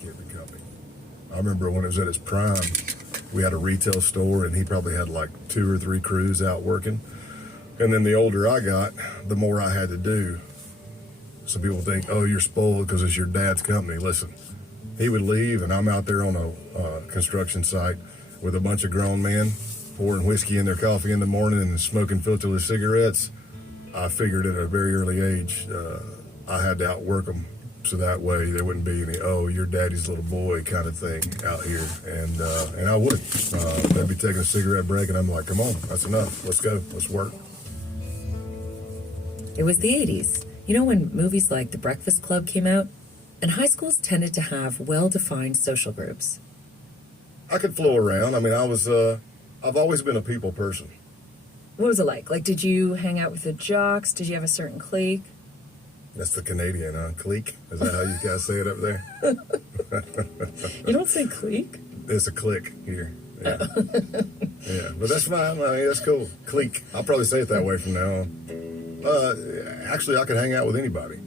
landscaping company. I remember when it was at its prime, we had a retail store, and he probably had like 2 or 3 crews out working. And then the older I got, the more I had to do. So people think, oh, you're spoiled because it's your dad's company. Listen, he would leave, and I'm out there on a construction site with a bunch of grown men pouring whiskey in their coffee in the morning and smoking filterless cigarettes. I figured at a very early age I had to outwork them, so that way there wouldn't be any, oh, your daddy's little boy kind of thing out here. And I would. They'd be taking a cigarette break, and I'm like, come on, that's enough. Let's go. Let's work. It was the 80s. You know, when movies like The Breakfast Club came out, and high schools tended to have well-defined social groups. I could flow around. I mean, I've always been a people person. What was it like? Like, did you hang out with the jocks? Did you have a certain clique? That's the Canadian, clique. Is that how you guys say it up there? You don't say clique? It's a clique here. Yeah. Yeah, but that's fine. I mean, that's cool. Clique. I'll probably say it that way from now on. Actually, I could hang out with anybody.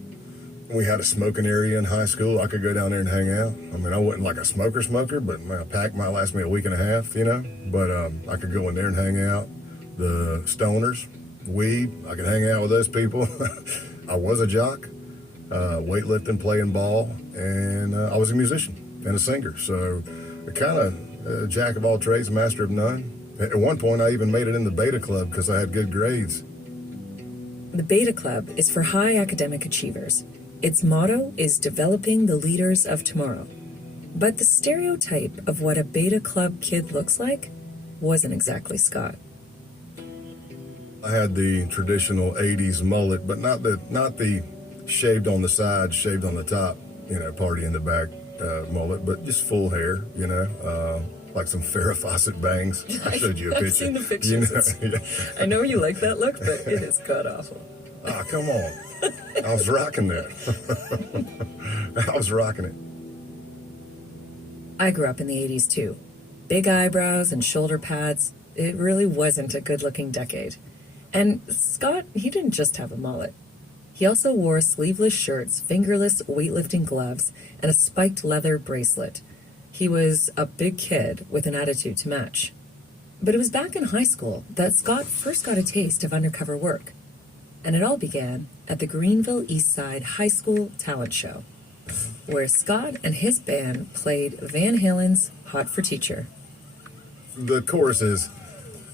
We had a smoking area in high school. I could go down there and hang out. I mean, I wasn't like a smoker, but my pack might last me a week and a half, you know. But I could go in there and hang out. The stoners, weed, I could hang out with those people. I was a jock, weightlifting, playing ball, and I was a musician and a singer. So kind of jack of all trades, master of none. At one point, I even made it in the Beta Club because I had good grades. The Beta Club is for high academic achievers. Its motto is developing the leaders of tomorrow. But the stereotype of what a Beta Club kid looks like wasn't exactly Scott. I had the traditional 80s mullet, but not the shaved on the side, shaved on the top, you know, party in the back mullet, but just full hair, you know, like some Farrah Fawcett bangs. I showed you a picture. I've seen the pictures. You know, yeah. I know you like that look, but it is god-awful. Ah, come on. I was rocking that. I was rocking it. I grew up in the 80s, too. Big eyebrows and shoulder pads. It really wasn't a good-looking decade. And Scott, he didn't just have a mullet. He also wore sleeveless shirts, fingerless weightlifting gloves, and a spiked leather bracelet. He was a big kid with an attitude to match. But it was back in high school that Scott first got a taste of undercover work. And it all began at the Greenville East Side High School Talent Show, where Scott and his band played Van Halen's Hot for Teacher. The chorus is,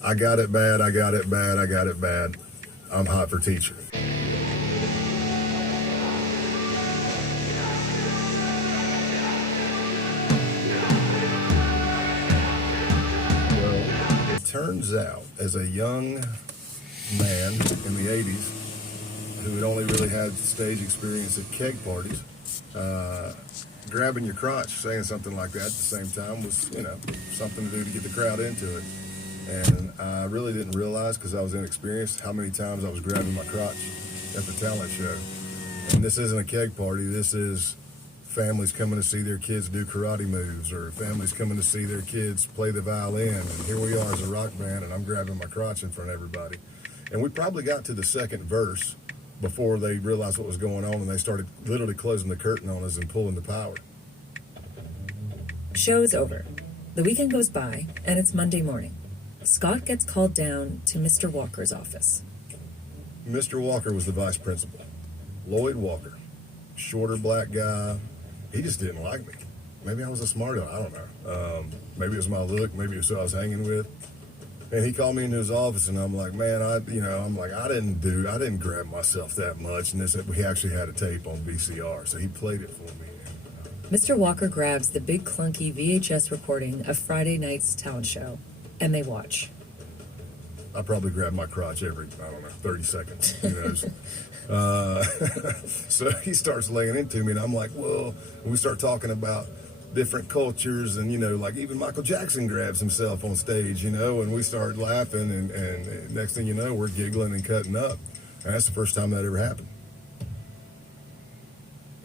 I got it bad, I got it bad, I got it bad. I'm hot for teacher. Well, it turns out, as a young man in the 80s, who had only really had stage experience at keg parties, grabbing your crotch, saying something like that at the same time was, you know, something to do to get the crowd into it. And I really didn't realize, because I was inexperienced, how many times I was grabbing my crotch at the talent show. And this isn't a keg party. This is families coming to see their kids do karate moves, or families coming to see their kids play the violin. And here we are as a rock band, and I'm grabbing my crotch in front of everybody. And we probably got to the second verse before they realized what was going on, and they started literally closing the curtain on us and pulling the power. Show's over. The weekend goes by, and it's Monday morning. Scott gets called down to Mr. Walker's office. Mr. Walker was the vice principal. Lloyd Walker. Shorter black guy. He just didn't like me. Maybe I was a smart guy. I don't know. Maybe it was my look. Maybe it was who I was hanging with. And he called me into his office, and I'm like, man, I didn't grab myself that much. And we actually had a tape on VCR, so he played it for me. Mr. Walker grabs the big clunky VHS recording of Friday night's talent show, and they watch. I probably grab my crotch every, 30 seconds, who knows. So he starts laying into me, and I'm like, whoa. And we start talking about different cultures, and, like even Michael Jackson grabs himself on stage, and we start laughing, and next thing you know, we're giggling and cutting up. And that's the first time that ever happened.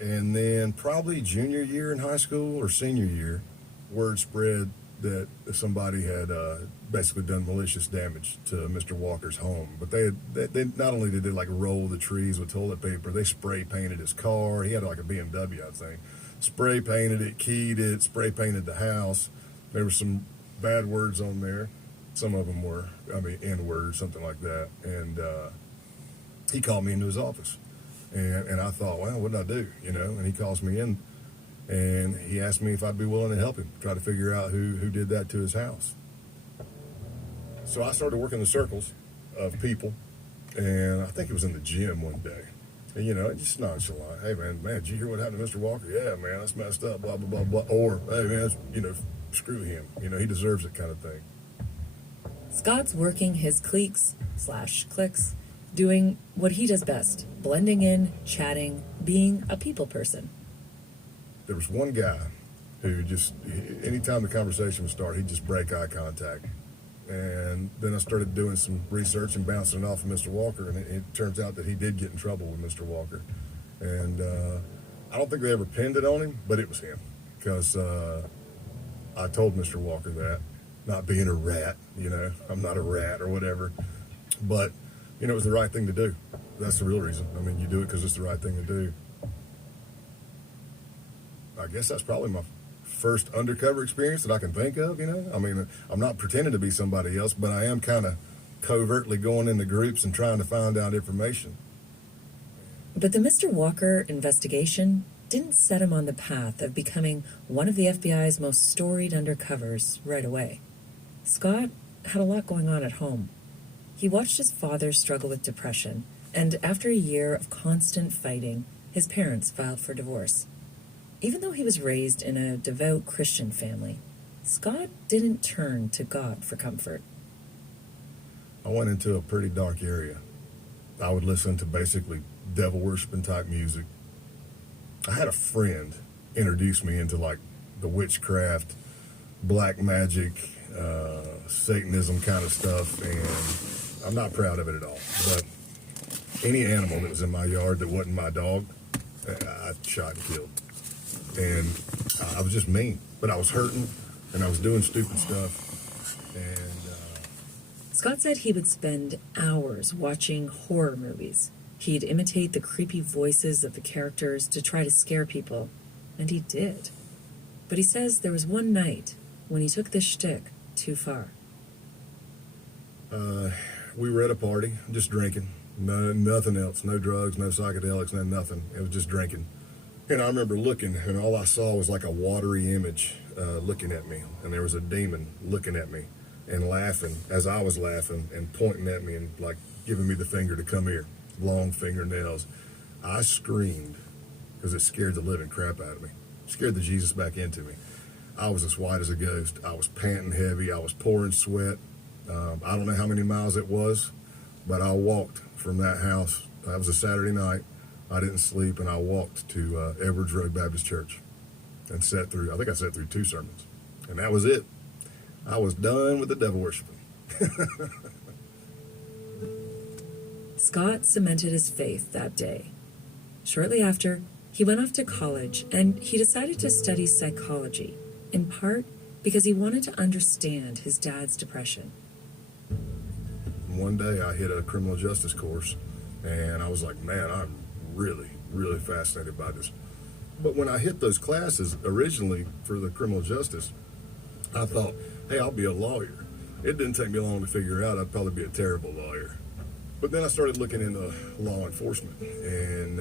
And then probably junior year in high school or senior year, word spread that somebody had basically done malicious damage to Mr. Walker's home. But they not only did they roll the trees with toilet paper, they spray painted his car. He had a BMW, I think. spray painted it, keyed it, spray painted the house. There were some bad words on there. Some of them were, N-words, something like that. And he called me into his office. And I thought, well, what did I do? And he calls me in, and he asked me if I'd be willing to help him try to figure out who did that to his house. So I started working the circles of people, and I think it was in the gym one day. And, just nonchalant. Hey, man, did you hear what happened to Mr. Walker? Yeah, man, that's messed up, blah, blah, blah, blah. Or, hey, man, screw him. He deserves it kind of thing. Scott's working his cliques/clicks, doing what he does best, blending in, chatting, being a people person. There was one guy who anytime the conversation would start, he'd just break eye contact. And then I started doing some research and bouncing it off of Mr. Walker, and it turns out that he did get in trouble with Mr. Walker. And I don't think they ever pinned it on him, but it was him. Because I told Mr. Walker that, not being a rat, I'm not a rat or whatever. But, it was the right thing to do. That's the real reason. You do it because it's the right thing to do. I guess that's probably my first undercover experience that I can think of, I'm not pretending to be somebody else, but I am kind of covertly going into groups and trying to find out information. But the Mr. Walker investigation didn't set him on the path of becoming one of the FBI's most storied undercovers right away. Scott had a lot going on at home. He watched his father struggle with depression, and after a year of constant fighting, his parents filed for divorce. Even though he was raised in a devout Christian family, Scott didn't turn to God for comfort. I went into a pretty dark area. I would listen to basically devil-worshiping type music. I had a friend introduce me into the witchcraft, black magic, Satanism kind of stuff, and I'm not proud of it at all. But any animal that was in my yard that wasn't my dog, I shot and killed. And I was just mean, but I was hurting, and I was doing stupid stuff. And Scott said he would spend hours watching horror movies. He'd imitate the creepy voices of the characters to try to scare people, and he did. But he says there was one night when he took this shtick too far. We were at a party, just drinking. Nothing else. No drugs, no psychedelics, no nothing. It was just drinking. And I remember looking, and all I saw was like a watery image looking at me. And there was a demon looking at me and laughing as I was laughing and pointing at me and giving me the finger to come here. Long fingernails. I screamed because it scared the living crap out of me. Scared the Jesus back into me. I was as white as a ghost. I was panting heavy. I was pouring sweat. I don't know how many miles it was, but I walked from that house. That was a Saturday night. I didn't sleep, and I walked to Edwards Road Baptist Church and sat through 2 sermons. And that was it. I was done with the devil worshiping. Scott cemented his faith that day. Shortly after, he went off to college, and he decided to study psychology, in part because he wanted to understand his dad's depression. One day I hit a criminal justice course, and I was like, man, I'm really, really fascinated by this. But when I hit those classes originally for the criminal justice, I thought, hey, I'll be a lawyer. It didn't take me long to figure out I'd probably be a terrible lawyer. But then I started looking into law enforcement, and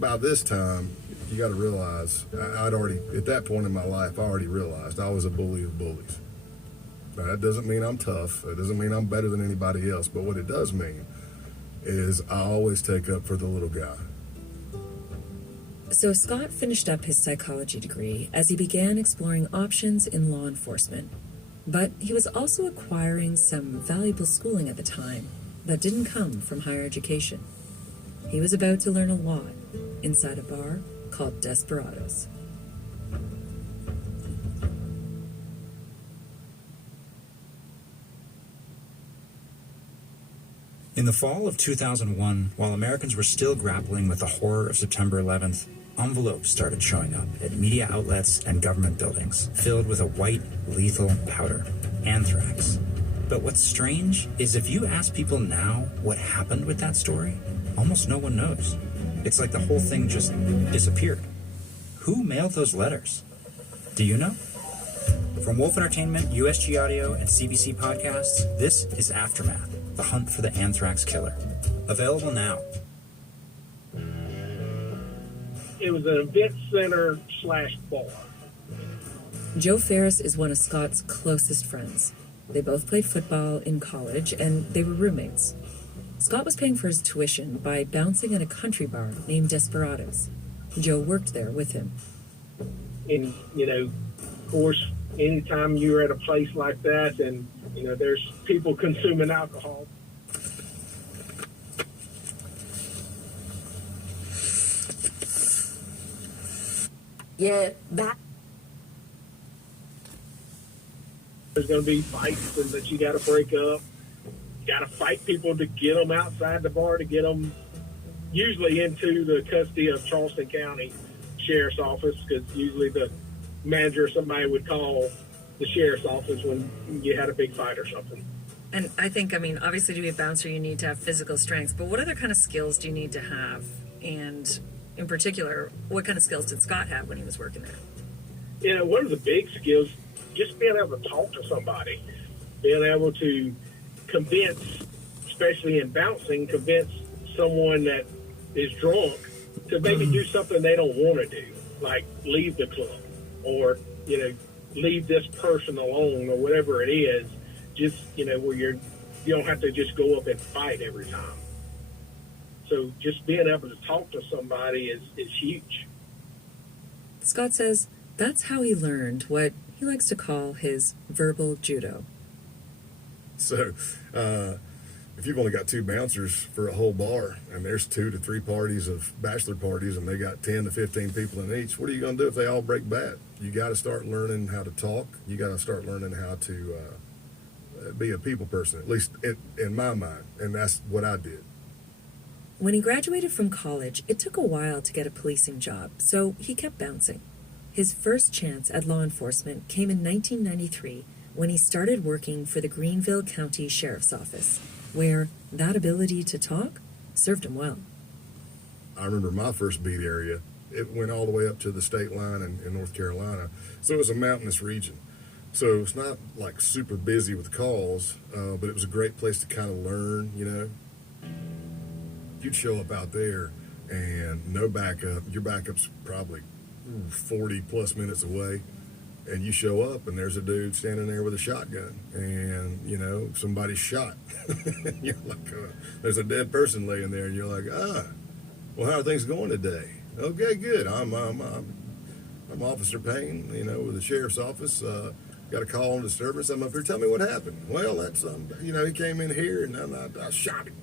by this time, you got to realize, at that point in my life, I already realized I was a bully of bullies. Now, that doesn't mean I'm tough. It doesn't mean I'm better than anybody else. But what it does mean is I always take up for the little guy. So Scott finished up his psychology degree as he began exploring options in law enforcement. But he was also acquiring some valuable schooling at the time that didn't come from higher education. He was about to learn a lot inside a bar called Desperados. In the fall of 2001, while Americans were still grappling with the horror of September 11th, envelopes started showing up at media outlets and government buildings, filled with a white, lethal powder, anthrax. But what's strange is if you ask people now what happened with that story, almost no one knows. It's like the whole thing just disappeared. who mailed those letters? Do you know? From Wolf Entertainment, USG Audio, and CBC Podcasts, this is Aftermath, the hunt for the anthrax killer. Available now. It was an event center / bar. Joe Ferris is one of Scott's closest friends. They both played football in college, and they were roommates. Scott was paying for his tuition by bouncing at a country bar named Desperados. Joe worked there with him. And, of course, anytime you're at a place like that and, there's people consuming alcohol. Yeah, that. There's going to be fights and that you got to break up. You got to fight people to get them outside the bar, to get them usually into the custody of Charleston County Sheriff's Office, because usually the manager or somebody would call the sheriff's office when you had a big fight or something. And I think, obviously to be a bouncer, you need to have physical strength, but what other kind of skills do you need to have? And in particular, what kind of skills did Scott have when he was working there? One of the big skills, just being able to talk to somebody, being able to convince, especially in bouncing, convince someone that is drunk to maybe do something they don't want to do, like leave the club or, leave this person alone or whatever it is, just, where you don't have to just go up and fight every time. So just being able to talk to somebody is huge. Scott says that's how he learned what he likes to call his verbal judo. So, if you've only got 2 bouncers for a whole bar, and there's 2 to 3 parties of bachelor parties, and they got 10 to 15 people in each, what are you going to do if they all break bad? You got to start learning how to talk. You got to start learning how to be a people person, at least in my mind, and that's what I did. When he graduated from college, it took a while to get a policing job, so he kept bouncing. His first chance at law enforcement came in 1993 when he started working for the Greenville County Sheriff's Office, where that ability to talk served him well. I remember my first beat area, it went all the way up to the state line in North Carolina, so it was a mountainous region. So it's not like super busy with calls, but it was a great place to kind of learn, You'd show up out there and no backup. Your backup's probably 40 plus minutes away. And you show up and there's a dude standing there with a shotgun and, somebody's shot. And you're like, there's a dead person laying there and you're like, well, how are things going today? Okay, good. I'm Officer Payne, with the sheriff's office. Got a call on disturbance. I'm up here. Tell me what happened. Well, that's, he came in here and I shot him.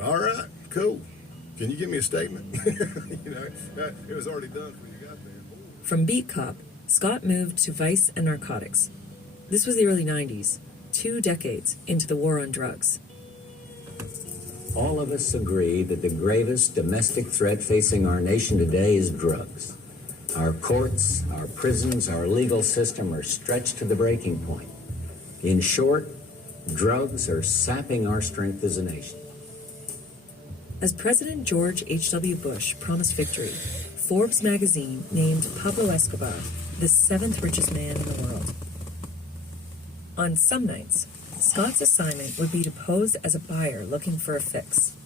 All right, cool. Can you give me a statement? It was already done when you got there. From beat cop, Scott moved to vice and narcotics. This was the early 90s, 2 decades into the war on drugs. All of us agree that the gravest domestic threat facing our nation today is drugs. Our courts, our prisons, our legal system are stretched to the breaking point. In short, drugs are sapping our strength as a nation. As President George H.W. Bush promised victory, Forbes magazine named Pablo Escobar the 7th richest man in the world. On some nights, Scott's assignment would be to pose as a buyer looking for a fix.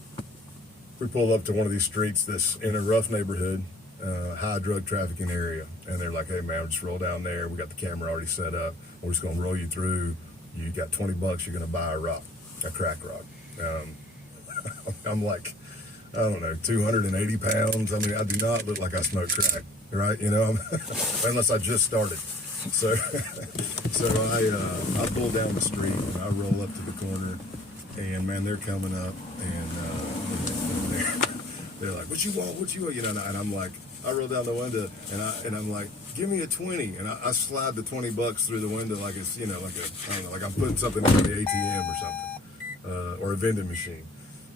We pull up to one of these streets that's in a rough neighborhood, high drug trafficking area, and they're like, hey man, just roll down there. We got the camera already set up. We're just going to roll you through. You got $20. You're going to buy a rock, a crack rock. I'm like, I don't know, 280 pounds. I mean, I do not look like I smoke crack, right? Unless I just started. So I pull down the street and I roll up to the corner, and man, they're coming up and they're like, what you want? And I'm like, I roll down the window and I'm like, give me a 20, and I slide the $20 through the window like it's like I'm putting something in the ATM or something, or a vending machine.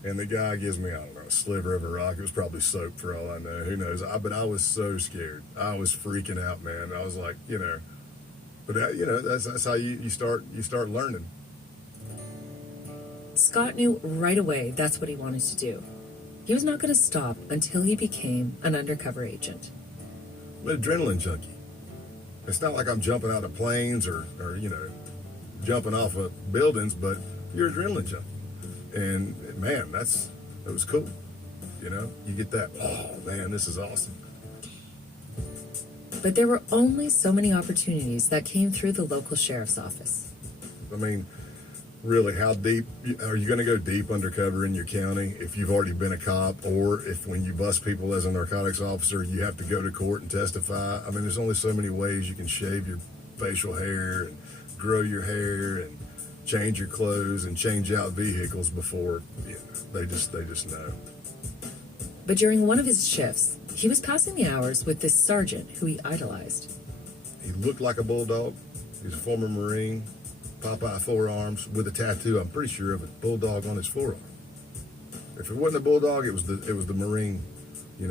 And the guy gives me, I don't know, a sliver of a rock. It was probably soap for all I know. Who knows? But I was so scared. I was freaking out, man. I was like, but that's how you start learning. Scott knew right away that's what he wanted to do. He was not going to stop until he became an undercover agent. I'm an adrenaline junkie. It's not like I'm jumping out of planes or jumping off of buildings, but you're an adrenaline junkie. And man, that was cool. You get that, oh man, this is awesome. But there were only so many opportunities that came through the local sheriff's office. I mean, really, how deep are you going to go deep undercover in your county if you've already been a cop, or if when you bust people as a narcotics officer, you have to go to court and testify? I mean, there's only so many ways you can shave your facial hair and grow your hair and change your clothes and change out vehicles before they just know. But during one of his shifts, he was passing the hours with this sergeant who he idolized. He looked like a bulldog. He's a former Marine, Popeye forearms with a tattoo, I'm pretty sure, of a bulldog on his forearm. If it wasn't a bulldog, it was the Marine,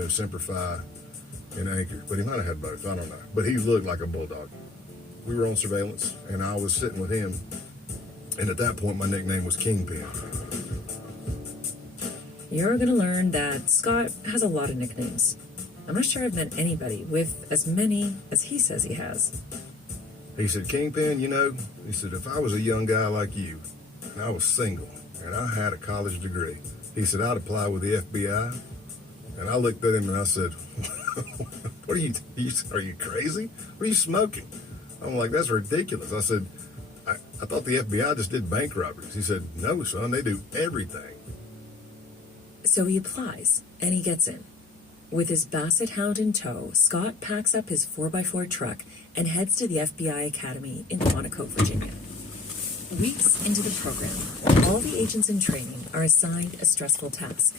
Semper Fi and Anchor. But he might have had both, I don't know. But he looked like a bulldog. We were on surveillance, and I was sitting with him. And at that point, my nickname was Kingpin. You're going to learn that Scott has a lot of nicknames. I'm not sure I've met anybody with as many as he says he has. He said, Kingpin, he said, if I was a young guy like you, and I was single, and I had a college degree, he said, I'd apply with the FBI. And I looked at him and I said, what are you crazy? What are you smoking? I'm like, that's ridiculous. I said, I thought the FBI just did bank robberies. He said, no, son, they do everything. So he applies, and he gets in. With his basset hound in tow, Scott packs up his 4x4 truck and heads to the FBI Academy in Quantico, Virginia. Weeks into the program, all the agents in training are assigned a stressful task.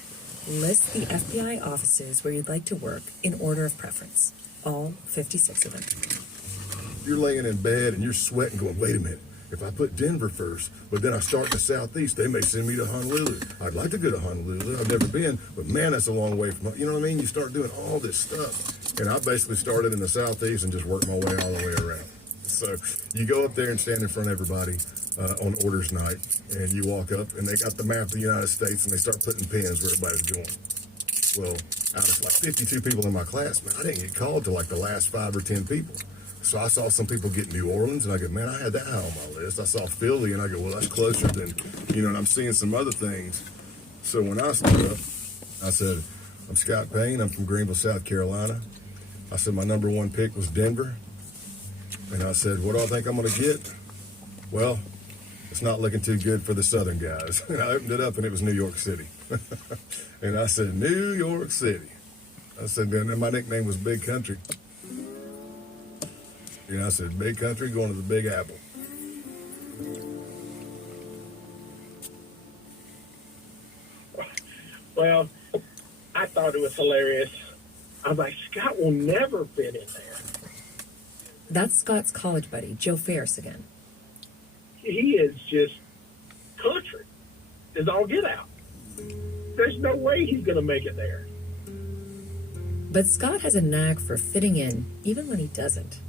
List the FBI offices where you'd like to work in order of preference. All 56 of them. You're laying in bed and you're sweating going, wait a minute. If I put Denver first, but then I start in the southeast, they may send me to Honolulu. I'd like to go to Honolulu. I've never been, but man, that's a long way from, you know what I mean? You start doing all this stuff. And I basically started in the southeast and just worked my way all the way around. So you go up there and stand in front of everybody on orders night, and you walk up, and they got the map of the United States, and they start putting pins where everybody's going. Well, out of like 52 people in my class, man, I didn't get called to like the last 5 or 10 people. So I saw some people get New Orleans, and I go, man, I had that high on my list. I saw Philly, and I go, well, that's closer than, and I'm seeing some other things. So when I stood up, I said, I'm Scott Payne. I'm from Greenville, South Carolina. I said, my number 1 pick was Denver. And I said, what do I think I'm going to get? Well, it's not looking too good for the Southern guys. And I opened it up, and it was New York City. And I said, New York City. I said, then my nickname was Big Country. I said, Big Country, going to the Big Apple. Well, I thought it was hilarious. I was like, Scott will never fit in there. That's Scott's college buddy, Joe Ferris again. He is just country. Is all get out. There's no way he's going to make it there. But Scott has a knack for fitting in, even when he doesn't.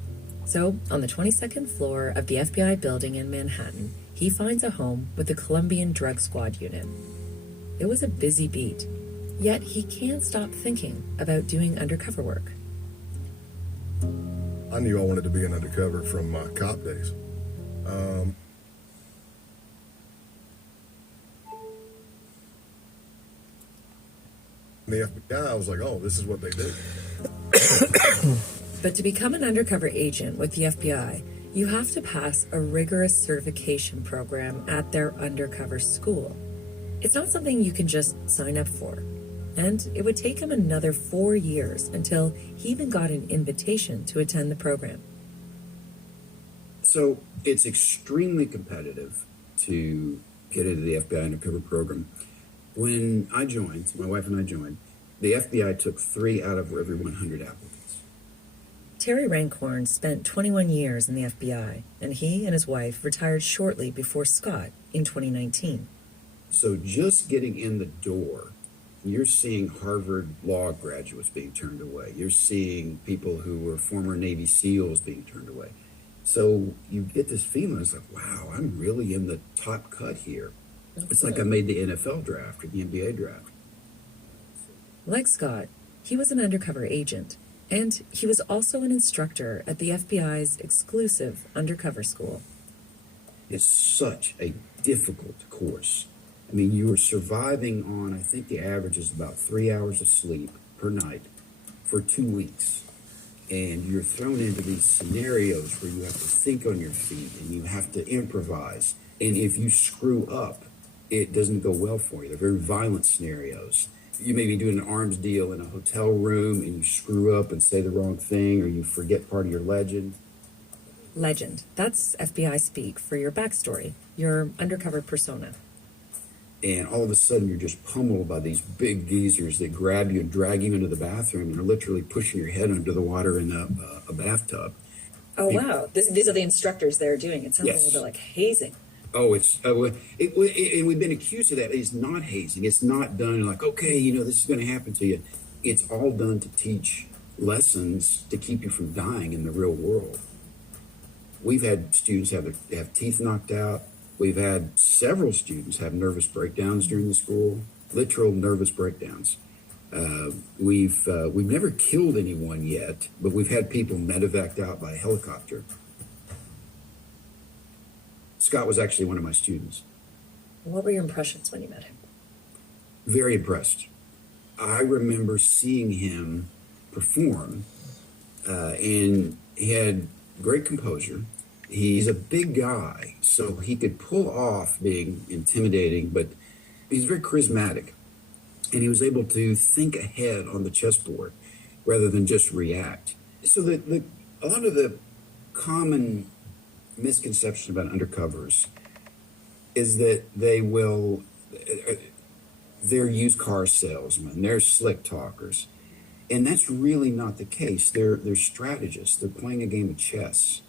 So, on the 22nd floor of the FBI building in Manhattan, he finds a home with the Colombian Drug Squad unit. It was a busy beat, yet he can't stop thinking about doing undercover work. I knew I wanted to be an undercover from my cop days. The FBI, I was like, oh, this is what they do. But to become an undercover agent with the FBI, you have to pass a rigorous certification program at their undercover school. It's not something you can just sign up for. And it would take him another 4 years until he even got an invitation to attend the program. So it's extremely competitive to get into the FBI undercover program. When I joined, my wife and I joined, the FBI took 3 out of every 100 applicants. Terry Rancorn spent 21 years in the FBI, and he and his wife retired shortly before Scott in 2019. So just getting in the door, you're seeing Harvard law graduates being turned away. You're seeing people who were former Navy SEALs being turned away. So you get this feeling, it's like, wow, I'm really in the top cut here. It's like I made the NFL draft or the NBA draft. Like Scott, he was an undercover agent, And he was also an instructor at the FBI's exclusive undercover school. It's such a difficult course. I mean, you are surviving on, I think the average is about 3 hours of sleep per night for 2 weeks. And you're thrown into these scenarios where you have to think on your feet and you have to improvise. And if you screw up, it doesn't go well for you. They're very violent scenarios. You may be doing an arms deal in a hotel room and you screw up and say the wrong thing, or you forget part of your legend. Legend. That's FBI speak for your backstory, your undercover persona. And all of a sudden you're just pummeled by these big geezers that grab you and drag you into the bathroom and are literally pushing your head under the water in a bathtub. Oh, wow. These are the instructors they're doing. It sounds Yes. a little bit like hazing. Oh, and we've been accused of that. It's not hazing. It's not done like, okay, you know, this is going to happen to you. It's all done to teach lessons to keep you from dying in the real world. We've had students have teeth knocked out. We've had several students have nervous breakdowns during the school, literal nervous breakdowns. We've never killed anyone yet, but we've had people medevaced out by helicopter. Scott was actually one of my students. What were your impressions when you met him? Very impressed. I remember seeing him perform, and he had great composure. He's a big guy, so he could pull off being intimidating, but he's very charismatic. And he was able to think ahead on the chessboard rather than just react. So a lot of the common misconception about undercovers is that they're used car salesmen, they're slick talkers. And that's really not the case. They're strategists. They're playing a game of chess.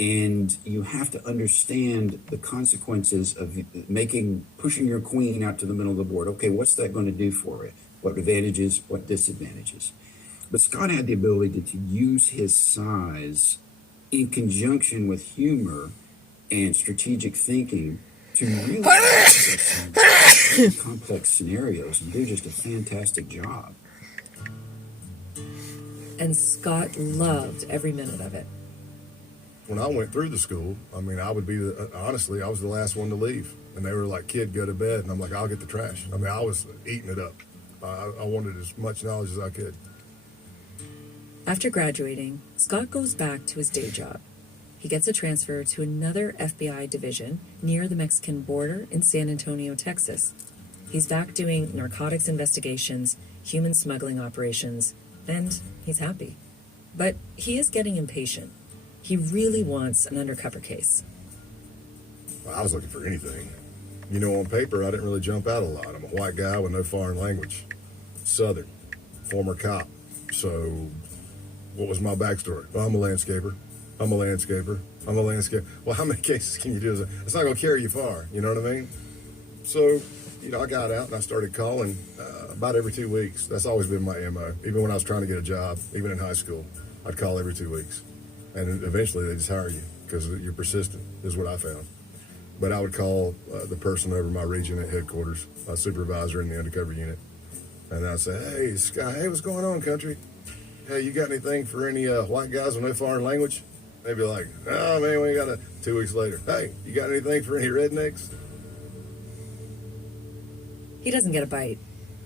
And you have to understand the consequences of pushing your queen out to the middle of the board. Okay, what's that going to do for it? What advantages, what disadvantages? But Scott had the ability to use his size in conjunction with humor and strategic thinking to really some complex scenarios and do just a fantastic job. And Scott loved every minute of it. When I went through the school, I mean, I would be honestly, I was the last one to leave. And they were like, kid, go to bed. And I'm like, I'll get the trash. I mean, I was eating it up. I wanted as much knowledge as I could. After graduating, Scott goes back to his day job. He gets a transfer to another FBI division near the Mexican border in San Antonio, Texas. He's back doing narcotics investigations, human smuggling operations, and he's happy. But he is getting impatient. He really wants an undercover case. Well, I was looking for anything. You know, on paper, I didn't really jump out a lot. I'm a white guy with no foreign language. Southern, former cop. So what was my backstory? Well, I'm a landscaper. Well, how many cases can you do? It's not going to carry you far. You know what I mean? So, you know, I got out and I started calling about every 2 weeks. That's always been my MO. Even when I was trying to get a job, even in high school, I'd call every 2 weeks. And eventually they just hire you because you're persistent, is what I found. But I would call the person over my region at headquarters, my supervisor in the undercover unit. And I'd say, hey, Sky, hey, what's going on, country? Hey, you got anything for any white guys with no foreign language? They'd be like, oh, man, we got 2 weeks later. Hey, you got anything for any rednecks? He doesn't get a bite,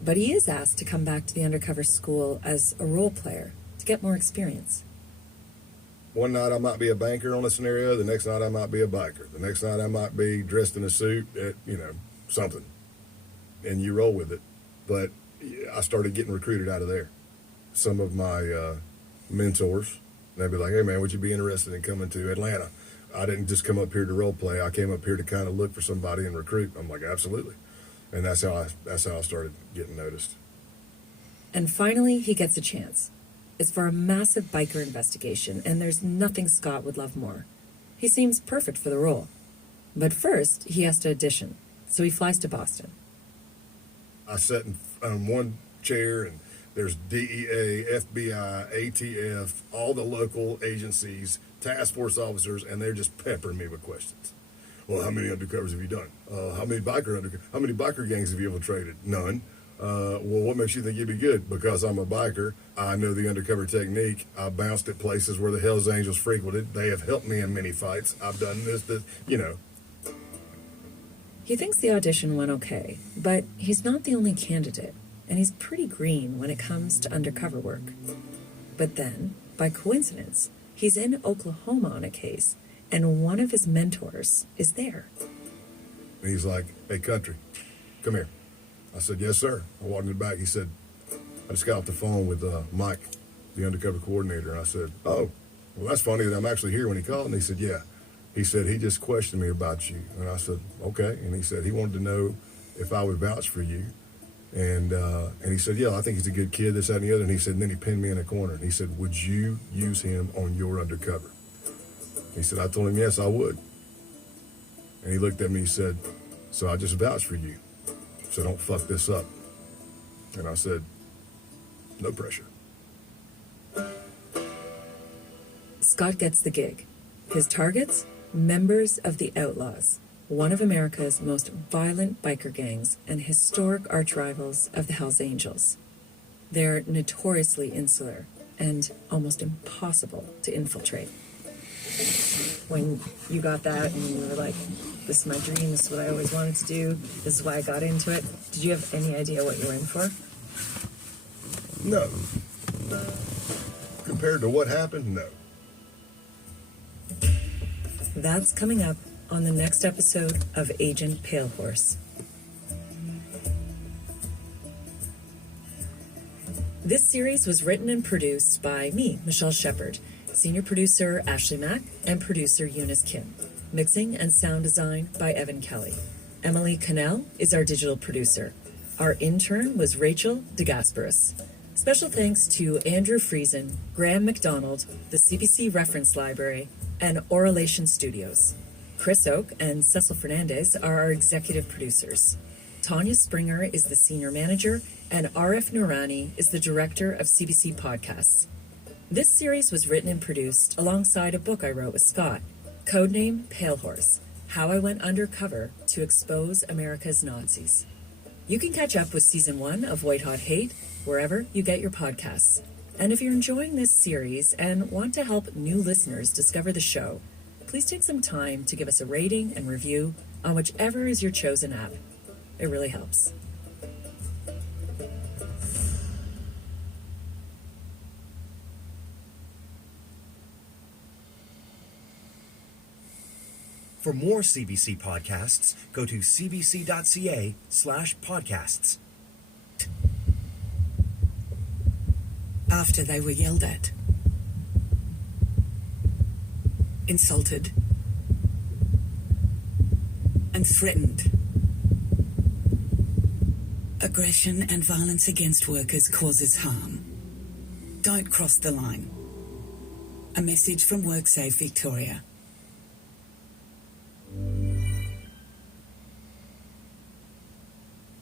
but he is asked to come back to the undercover school as a role player to get more experience. One night I might be a banker on a scenario. The next night I might be a biker. The next night I might be dressed in a suit at, something. And you roll with it. But I started getting recruited out of there. Some of my mentors, they'd be like, hey, man, would you be interested in coming to Atlanta? I didn't just come up here to role play. I came up here to kind of look for somebody and recruit. I'm like, absolutely. And that's how I started getting noticed. And finally, he gets a chance. It's for a massive biker investigation, and there's nothing Scott would love more. He seems perfect for the role. But first, he has to audition, so he flies to Boston. I sat on one chair, and there's DEA, FBI, ATF, all the local agencies, task force officers, and they're just peppering me with questions. Well, how many undercovers have you done? How many biker gangs have you infiltrated? None. Well, what makes you think you'd be good? Because I'm a biker. I know the undercover technique. I bounced at places where the Hells Angels frequented. They have helped me in many fights. I've done this, you know. He thinks the audition went okay, but he's not the only candidate, and he's pretty green when it comes to undercover work. But then, by coincidence, he's in Oklahoma on a case, and one of his mentors is there. And he's like, hey, country, come here. I said, yes, sir. I walked in the back. He said, I just got off the phone with Mike, the undercover coordinator. And I said, oh, well, that's funny that I'm actually here when he called. And he said, yeah. He said, he just questioned me about you. And I said, okay. And he said, he wanted to know if I would vouch for you. And he said, yeah, I think he's a good kid, this, that, and the other. And he said, and then he pinned me in a corner. And he said, would you use him on your undercover? He said, I told him, yes, I would. And he looked at me and said, so I just vouched for you. So don't fuck this up. And I said, no pressure. Scott gets the gig. His targets? Members of the Outlaws, one of America's most violent biker gangs and historic arch rivals of the Hells Angels. They're notoriously insular and almost impossible to infiltrate. When you got that and you were like, this is my dream, this is what I always wanted to do, this is why I got into it, did you have any idea what you were in for? No. Compared to what happened, no. That's coming up on the next episode of Agent Palehorse. This series was written and produced by me, Michelle Shepard, senior producer Ashley Mack, and producer Eunice Kim. Mixing and sound design by Evan Kelly. Emily Cannell is our digital producer. Our intern was Rachel DeGasperis. Special thanks to Andrew Friesen, Graham McDonald, the CBC Reference Library, and Oralation Studios. Chris Oak and Cecil Fernandez are our executive producers. Tanya Springer is the senior manager, and RF Noorani is the director of CBC Podcasts. This series was written and produced alongside a book I wrote with Scott, codename Palehorse, How I Went Undercover to Expose America's Nazis. You can catch up with Season 1 of White Hot Hate wherever you get your podcasts. And if you're enjoying this series and want to help new listeners discover the show, please take some time to give us a rating and review on whichever is your chosen app. It really helps. For more CBC podcasts, go to cbc.ca/podcasts. After they were yelled at, insulted, and threatened. Aggression and violence against workers causes harm. Don't cross the line. A message from WorkSafe Victoria.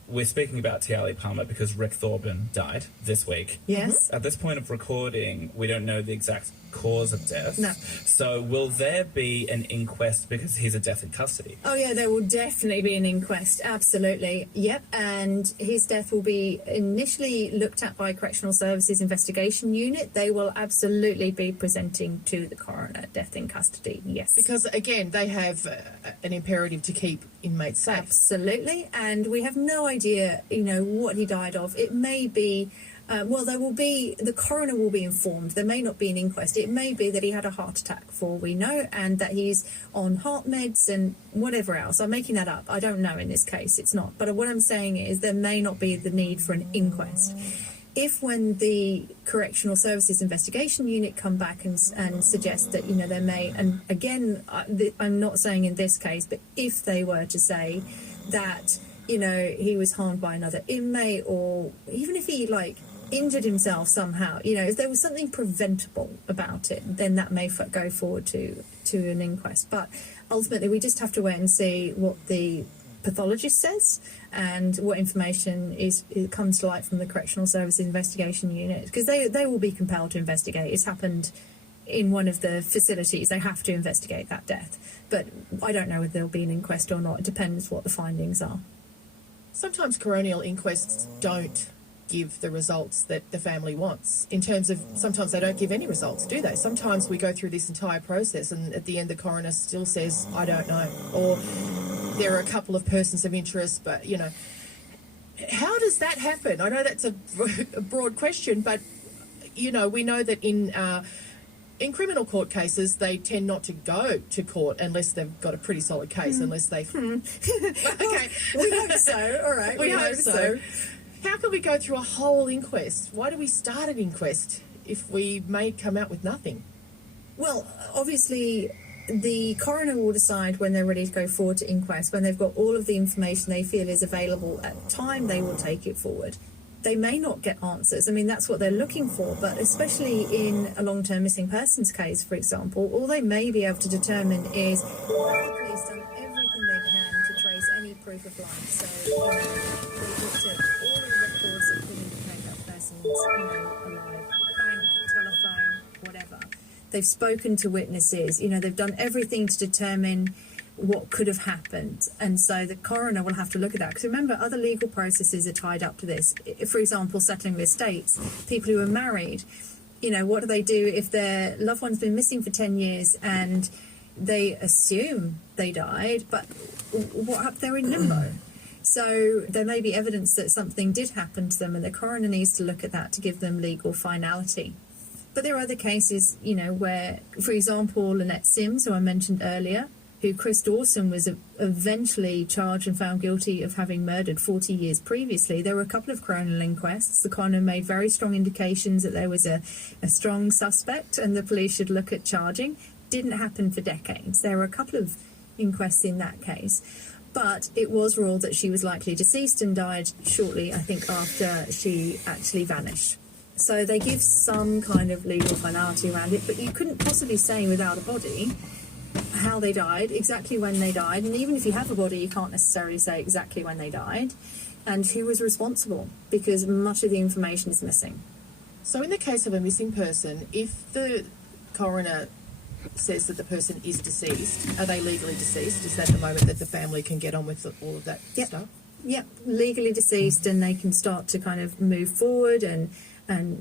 We're speaking about Tiali Palmer because Rick Thorburn died this week. Yes. At this point of recording, we don't know the exact cause of death. No. So will there be an inquest because he's a death in custody? Oh, yeah, there will definitely be an inquest. Absolutely. Yep. And his death will be initially looked at by Correctional Services Investigation Unit. They will absolutely be presenting to the coroner, death in custody. Yes. Because, again, they have an imperative to keep inmates safe. Absolutely. And we have no idea, what he died of. It may be... the coroner will be informed. There may not be an inquest. It may be that he had a heart attack, for all we know, and that he's on heart meds and whatever else. I'm making that up. I don't know in this case. It's not. But what I'm saying is there may not be the need for an inquest. If when the Correctional Services Investigation Unit come back and suggest that, there may, and again, I'm not saying in this case, but if they were to say that, he was harmed by another inmate, or even if he, injured himself somehow, if there was something preventable about it, then that may go forward to an inquest. But ultimately, we just have to wait and see what the pathologist says and what information comes to light from the Correctional Services Investigation Unit, because they will be compelled to investigate. It's happened in one of the facilities. They have to investigate that death. But I don't know whether there'll be an inquest or not. It depends what the findings are. Sometimes coronial inquests don't give the results that the family wants. In terms of, sometimes they don't give any results, do they? Sometimes we go through this entire process and at the end the coroner still says, I don't know. Or there are a couple of persons of interest, but, you know, how does that happen? I know that's a broad question, but, you know, we know that in criminal court cases, they tend not to go to court unless they've got a pretty solid case, unless they... Okay. We hope so. All right. We hope so. How can we go through a whole inquest? Why do we start an inquest if we may come out with nothing? Well, obviously, the coroner will decide when they're ready to go forward to inquest. When they've got all of the information they feel is available at the time, they will take it forward. They may not get answers. I mean, that's what they're looking for, but especially in a long-term missing persons case, for example, all they may be able to determine is have the police done everything they can to trace any proof of life. So, you know, they've looked at all of the records that could indicate that person's, you know, alive. Bank, telephone, whatever. They've spoken to witnesses. You know, they've done everything to determine what could have happened, and so the coroner will have to look at that, because remember, other legal processes are tied up to this. For example, settling the estates, people who are married, you know, what do they do if their loved one's been missing for 10 years and they assume they died, but they're in limbo? So there may be evidence that something did happen to them, and the coroner needs to look at that to give them legal finality. But there are other cases, you know, where, for example, Lynette Sims, who I mentioned earlier, who Chris Dawson was eventually charged and found guilty of having murdered 40 years previously. There were a couple of coronial inquests. The coroner made very strong indications that there was a strong suspect and the police should look at charging. Didn't happen for decades. There were a couple of inquests in that case. But it was ruled that she was likely deceased and died shortly, I think, after she actually vanished. So they give some kind of legal finality around it, but you couldn't possibly say without a body how they died, exactly when they died, and even if you have a body, you can't necessarily say exactly when they died and who was responsible, because much of the information is missing. So in the case of a missing person, if the coroner says that the person is deceased, are they legally deceased? Is that the moment that the family can get on with all of that stuff? Yep, legally deceased, and they can start to kind of move forward and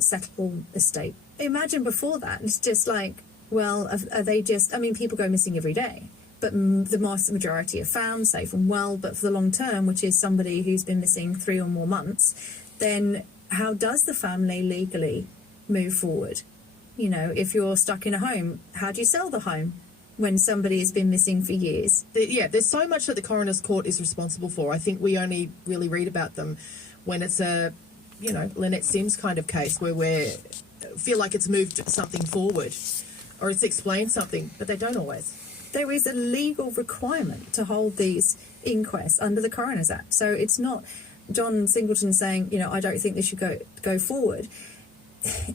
settle estate. Imagine before that, it's just like, well, are they just... I mean, people go missing every day, but the vast majority are found safe and well. But for the long term, which is somebody who's been missing 3 or more months, then how does the family legally move forward? You know, if you're stuck in a home, how do you sell the home when somebody has been missing for years? There's so much that the coroner's court is responsible for. I think we only really read about them when it's a, you know, Lynette Sims kind of case where we feel like it's moved something forward, or it's explained something, but they don't always. There is a legal requirement to hold these inquests under the Coroner's Act. So it's not John Singleton saying, you know, I don't think this should go forward.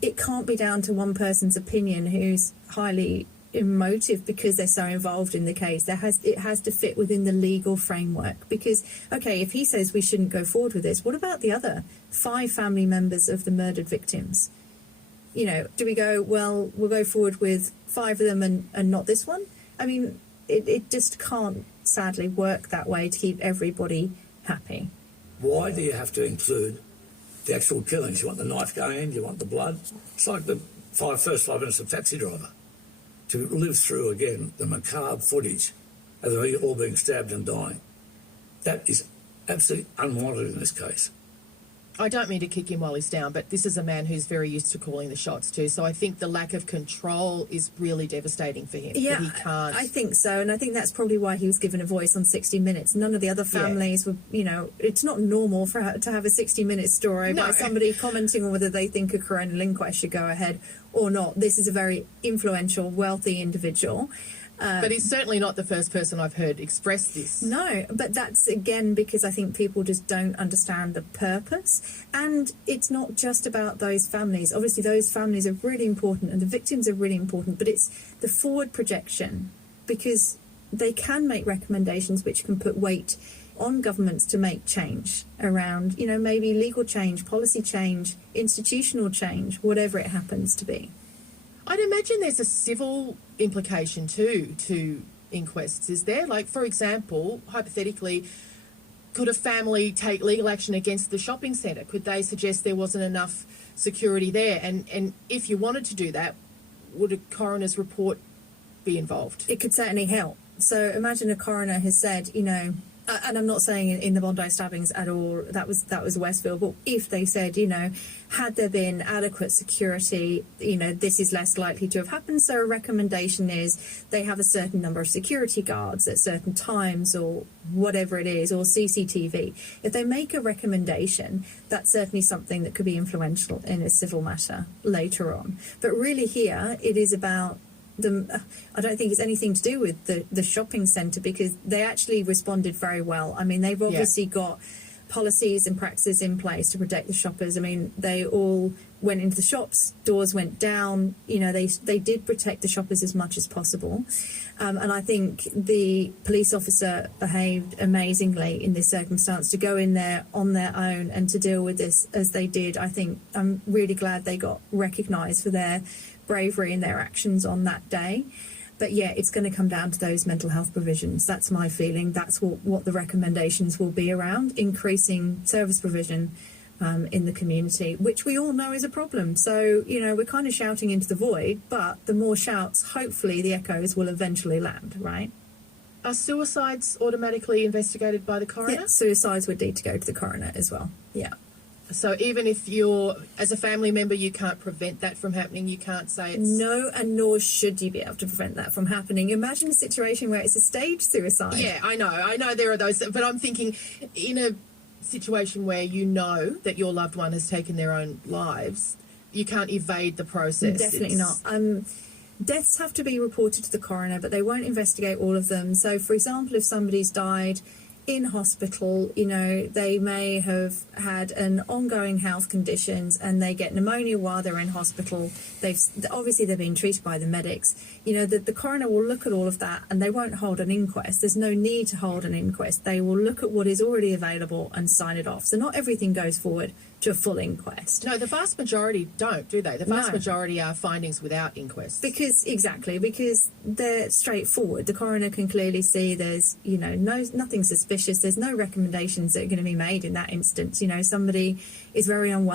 It can't be down to one person's opinion who's highly emotive because they're so involved in the case. It has to fit within the legal framework. Because, okay, if he says we shouldn't go forward with this, what about the other 5 family members of the murdered victims? You know, do we go, well, we'll go forward with 5 of them and not this one? I mean, it just can't, sadly, work that way to keep everybody happy. Why do you have to include the actual killings? You want the knife going in, you want the blood. It's like the first 5 minutes of Taxi Driver. To live through, again, the macabre footage of them all being stabbed and dying. That is absolutely unwanted in this case. I don't mean to kick him while he's down, but this is a man who's very used to calling the shots too. So I think the lack of control is really devistating for him. Yeah, that he can't. I think so, and I think that's probably why he was given a voice on 60 Minutes. None of the other families were, you know, it's not normal to have a 60-minute story by somebody commenting on whether they think a coronial inquest should go ahead or not. This is a very influential, wealthy individual. But he's certainly not the first person I've heard express this. No, but that's, again, because I think people just don't understand the purpose. And it's not just about those families. Obviously, those families are really important and the victims are really important, but it's the forward projection, because they can make recommendations which can put weight on governments to make change around, you know, maybe legal change, policy change, institutional change, whatever it happens to be. I'd imagine there's a civil implication too to inquests, is there? Like, for example, hypothetically, Could a family take legal action against the shopping centre? Could they suggest there wasn't enough security there? And if you wanted to do that, would a coroner's report be involved? It could certainly help. So imagine a coroner has said, you know, and I'm not saying in the Bondi stabbings at all, that was Westfield, but if they said, you know, had there been adequate security, you know, this is less likely to have happened. So a recommendation is they have a certain number of security guards at certain times or whatever it is, or CCTV. If they make a recommendation, that's certainly something that could be influential in a civil matter later on. But really here, it is about I don't think it's anything to do with the shopping centre, because they actually responded very well. I mean, they've obviously got policies and practices in place to protect the shoppers. I mean, they all went into the shops, doors went down, you know, they did protect the shoppers as much as possible. And I think the police officer behaved amazingly in this circumstance to go in there on their own and to deal with this as they did. I think I'm really glad they got recognised for their bravery in their actions on that day. But yeah, it's going to come down to those mental health provisions. That's my feeling. That's what the recommendations will be around, increasing service provision in the community, which we all know is a problem. So, you know, we're kind of shouting into the void, but the more shouts, hopefully the echoes will eventually land, right? Are suicides automatically investigated by the coroner? Yeah, suicides would need to go to the coroner as well. Yeah. So even if you're, as a family member, you can't prevent that from happening, you can't say it's... No, and nor should you be able to prevent that from happening. Imagine a situation where it's a staged suicide. Yeah, I know there are those, but I'm thinking in a situation where you know that your loved one has taken their own lives, you can't evade the process. Definitely not. Deaths have to be reported to the coroner, but they won't investigate all of them. So, for example, if somebody's died in hospital, you know, they may have had an ongoing health conditions and they get pneumonia while they're in hospital. They've been treated by the medics. You know, the coroner will look at all of that and they won't hold an inquest. There's no need to hold an inquest. They will look at what is already available and sign it off. So not everything goes forward to a full inquest. No, the vast majority don't, do they? The vast majority are findings without inquests. Because they're straightforward. The coroner can clearly see there's, you know, nothing suspicious. There's no recommendations that are going to be made in that instance. You know, somebody is very unwell.